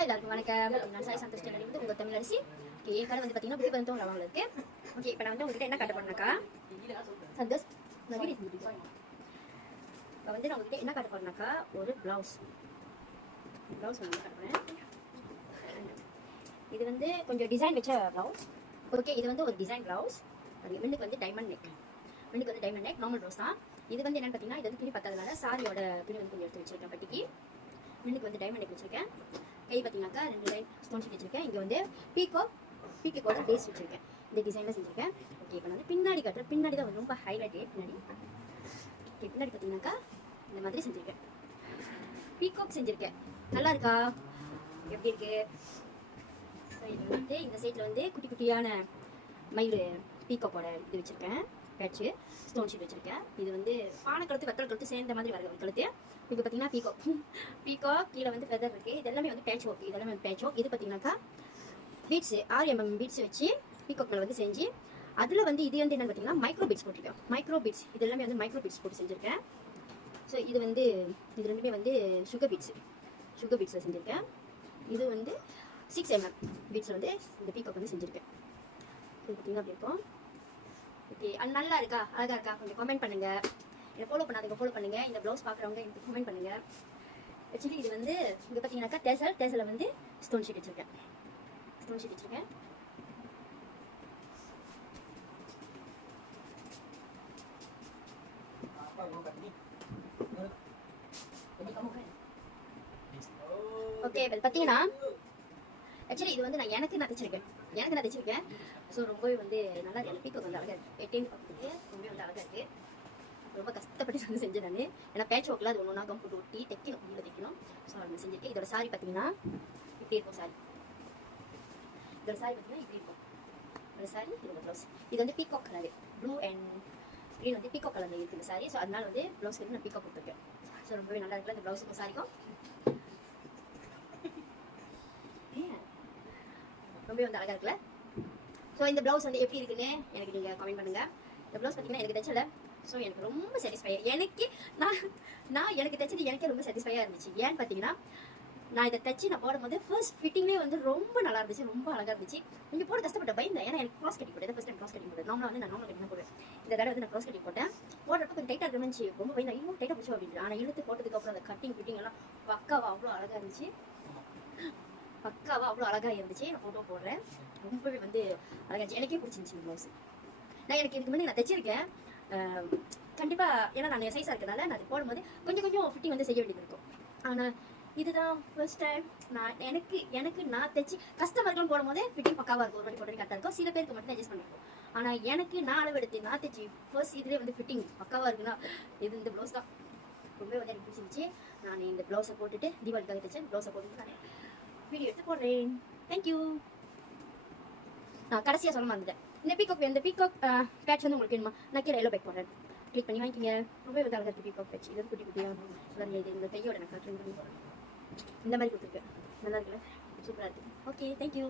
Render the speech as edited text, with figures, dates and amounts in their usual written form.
Hi எல்லாருக்கும் வணக்கம். நான் சாய் சந்தோஷ் சேனல் வந்து உங்கள் தமிழரசி. ஓகே, என் கடை வந்து பார்த்தீங்கன்னா புது பந்தம் லவாவில் இருக்கு. ஓகே, இப்போ நான் வந்து உங்ககிட்ட என்ன காட்ட போறேன்னாக்கா சந்தோஷ் நான் வீடியோ இப்போ வந்து நான் உங்ககிட்ட என்ன காட்ட போறேன்னாக்கா ஒரு ப்ளவுஸ் வந்து காட்ட போறேன். இது வந்து கொஞ்சம் டிசைன் வச்ச ப்ளவுஸ். ஓகே, இது வந்து ஒரு டிசைன் ப்ளவுஸ். அது மின்னுக்கு வந்து டைமண்ட் நெக் நார்மல் ப்ளவுஸ் தான். இது வந்து என்னன்னு பார்த்தீங்கன்னா, இது வந்து பிடி பத்தாதனால சாரியோட பிடி வந்து கொஞ்சம் எடுத்து வச்சிருக்கேன். பட்டிக்கு மின்னுக்கு வந்து டைமண்ட் நெக் வச்சிருக்கேன். கை பார்த்தீங்கன்னாக்கா 2 லைன் ஸ்டோன் ஷீட் வச்சிருக்கேன். இங்கே வந்து பீக்கோட பேஸ் வச்சிருக்கேன். இந்த டிசைனில் செஞ்சிருக்கேன். ஓகே, இப்போ வந்து பின்னாடி காட்டுறேன். பின்னாடி தான் ரொம்ப ஹைலைட்டே. பின்னாடி பார்த்தீங்கன்னாக்கா இந்த மாதிரி செஞ்சிருக்கேன். பீகாக் செஞ்சிருக்கேன். நல்லா இருக்கா? எப்படி இருக்கு? இது வந்து இந்த சைடில் வந்து குட்டி குட்டியான மயில் பீகாக்கோட இது வச்சிருக்கேன். பேட்ச்சு ஸ்டோன் ஷீட் வச்சிருக்கேன். இது வந்து பானை கழுத்து வெத்தலை கழுத்து சேர்ந்த மாதிரி வர கழுத்து. இது பார்த்தீங்கன்னா பீகாக் கீழே வந்து ஃபெதர் இருக்குது. இது எல்லாமே வந்து பேட்ச் ஒர்க். இது பார்த்தீங்கன்னாக்கா பீட்ஸு 6 mm பீட்ஸ் வச்சு பீகாக் மேலே வந்து செஞ்சு அதில் வந்து இது வந்து என்னன்னு பார்த்தீங்கன்னா மைக்ரோ பீட்ஸ் போட்டிருக்கேன். இது எல்லாமே வந்து மைக்ரோ பீட்ஸ் போட்டு செஞ்சுருக்கேன். ஸோ இது ரெண்டுமே வந்து சுகர் பீட்ஸில் செஞ்சுருக்கேன். இது வந்து 6 mm பீட்ஸில் வந்து இந்த பீகாக் வந்து செஞ்சுருக்கேன். இது பார்த்தீங்கன்னா அப்படி இருக்கும். ஓகே, அது நல்லா இருக்கா, அழகா இருக்கா? கொஞ்சம் கமெண்ட் பண்ணுங்க. என்னை ஃபாலோ பண்ணுங்க. இந்த ப்ளவுஸ் பார்க்குறவங்க எனக்கு கமெண்ட் பண்ணுங்க. ஆக்சுவலி இது வந்து இங்கே பார்த்தீங்கன்னாக்கா டேசலில் வந்து ஸ்டோன் ஷீட் வச்சிருக்கேன். ஓகே, பார்த்தீங்கன்னா ஆக்சுவலி இது வந்து நான் தைச்சிருக்கேன். ஸோ ரொம்பவே வந்து நல்லா இருக்கு. பீகாக் வந்து அழகாக இருக்குது. வெட்டின்னு பார்த்துட்டு ரொம்பவே வந்து அழகாக இருக்குது. ரொம்ப கஷ்டப்பட்டு வந்து செஞ்சேன் நான். ஏன்னா பேட்ச் ஒர்க்கில் அது ஒன்று கம் போட்டு ஒட்டி தைக்கணும். ஸோ அதை செஞ்சுருக்கேன். இதோட சாரி பார்த்தீங்கன்னா இப்படி இருக்கும். இதோட சாரி பார்த்தீங்கன்னா இப்படி இருக்கும். இதோட ப்ளவுஸ் இது வந்து peacock colour, blue and green வந்து பீகாக் கலரில் இருக்குது இந்த சாரி. ஸோ அதனால வந்து ப்ளவுஸ் வந்து நான் பீகாக் கொடுத்துருக்கேன். ஸோ ரொம்பவே நல்லா இருக்குல்ல இந்த ப்ளவுஸுக்கும் சாரிக்கும். ரொம்பவே வந்து அழகாக இருக்குல்ல? ஸோ இந்த ப்ளவுஸ் வந்து எப்படி இருக்குன்னு எனக்கு நீங்கள் கமெண்ட் பண்ணுங்கள். இந்த ப்ளவுஸ் பார்த்தீங்கன்னா எனக்கு தைச்சல. ஸோ எனக்கு ரொம்ப சாட்டிஸ்ஃபையாக எனக்கு தைச்சது எனக்கே ரொம்ப சாட்டிஸ்ஃபையாக இருந்துச்சு. ஏன்னு பார்த்தீங்கன்னா நான் இதை தைச்சி நான் போடும்போது ஃபர்ஸ்ட் ஃபிட்டிங்லேயே வந்து ரொம்ப நல்லா இருந்துச்சு. ரொம்ப அழகாக இருந்துச்சு. கொஞ்சம் போட கஷ்டப்பட்ட பயந்தேன். ஏன்னா எனக்கு க்ராஸ் கட்டி போட்டேன். ஃபர்ஸ்ட் டைம் க்ராஸ் கட்டி போட்டேன். நார்மலாக வந்து நான் நார்மல் கட்டி தான் போடுவேன். இந்த தடவை வந்து நான் க்ராஸ் கட்டி போட்டேன். போடுறப்ப கொஞ்சம் டைட்டாக இருந்துச்சு. ரொம்ப பயந்தேன். ஐயோ டைட்டாக பிடிச்சோம் அப்படின்னு. ஆனால் இழுத்து போட்டதுக்கப்புறம் அந்த ஃபிட்டிங் எல்லாம் பக்காவாக அவ்வளோ அழகாக இருந்துச்சு. நான் ஃபோட்டோ போடுறேன். ரொம்பவே வந்து அழகாக இருந்துச்சு. எனக்கே பிடிச்சிருந்துச்சு இந்த ப்ளவுஸ். எனக்கு இதுக்கு முன்னாடி நான் தைச்சிருக்கேன் கண்டிப்பாக. ஏன்னா நான் சைஸாக இருக்கிறதால நான் அது போடும்போது கொஞ்சம் ஃபிட்டிங் வந்து செய்ய வேண்டியது இருக்கும். ஆனால் இதுதான் ஃபர்ஸ்ட் டைம் நான் தைச்சி கஸ்டமர்கள் போடும்போது ஃபிட்டிங் பக்காவாக இருக்கும். ஒரு வாட்டி போட்டு கரெக்டாக இருக்கும். சில பேருக்கு மட்டும் அட்ஜஸ்ட் பண்ணிருக்கும். ஆனால் நான் அளவெடுத்து நான் தைச்சி ஃபர்ஸ்ட் இதுலேயே வந்து ஃபிட்டிங் பக்காவாக இருக்குன்னா இது இந்த ப்ளவுஸ் தான். ரொம்ப வந்து எனக்கு பிடிச்சிருந்துச்சு. நான் இந்த ப்ளவுஸை போட்டுட்டு தீபாவளிக்காக தைச்சேன். ப்ளவுஸை போட்டுட்டு நான் வீடியோ எடுத்து போடுறேன். தேங்க்யூ. நான் கடைசியாக சொல்ல மறந்துட்டேன். இந்த பீகாக் பேட்ச் வந்து உங்களுக்கு வேணுமா? நான் கீழே எல்லோ பேக் போடுறேன். கிளிக் பண்ணி வாங்கிக்கிங்க. ரொம்ப வந்து அழகாக இருக்குது பீகாக் பேட்ச். இது குட்டி குட்டியாக இது இந்த கையோட நான் கட் பண்ணி இந்த மாதிரி கொடுத்துருக்கேன். நல்லா இருக்குல்ல? சூப்பராக இருக்குது. Okay, thank you.